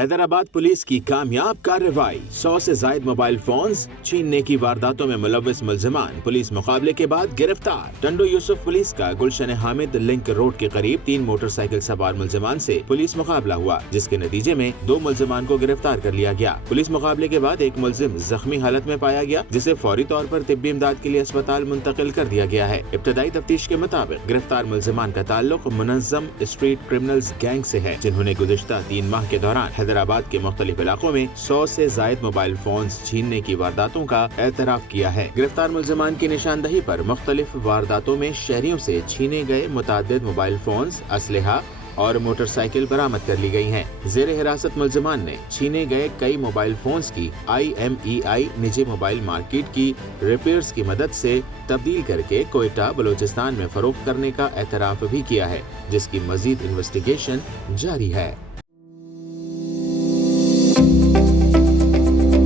Hyderabad police की कामयाब कार्रवाई, 100 से जायद मोबाइल फोन्स छीनने की वारदातों में मुलव्वस मुल्जिमान पुलिस मुकाबले के बाद गिरफ्तार। टंडो यूसुफ पुलिस का गुलशन हामिद लिंक रोड के करीब 3 मोटरसाइकिल सवार मुल्जिमान से पुलिस मुकाबला हुआ, जिसके नतीजे में 2 मुल्जिमान को गिरफ्तार कर लिया गया। पुलिस मुकाबले के बाद एक मुल्जिम जख्मी हालत में पाया गया, जिसे फौरी तौर पर तिब्बी इमदाद के लिए अस्पताल मुंतकिल कर दिया गया है। इब्तदाई तफ्तीश के मुताबिक गिरफ्तार मुल्जिमान का ताल्लुक मुनज़्ज़म स्ट्रीट क्रिमिनल्स गैंग से है, जिन्होंने गुज़िश्ता 3 माह के दौरान हैदराबाद के मुख्तलिफ इलाकों में 100 से जायद मोबाइल फोन्स छीनने की वारदातों का एतराफ किया है। गिरफ्तार मुल्जिमान की निशानदही पर मुख्तलिफ वारदातों में शहरियों से छीने गए मुतादिद मोबाइल फोन्स, असलहा और मोटरसाइकिल बरामद कर ली गई हैं। जेर हिरासत मुल्जिमान ने छीने गए कई मोबाइल फोन्स की IMEI निजी मोबाइल मार्केट की रिपेयर्स की मदद से तब्दील करके कोयटा, बलोचिस्तान में फरोख्त करने का एतराफ भी किया है, जिसकी मजीद इन्वेस्टिगेशन जारी है।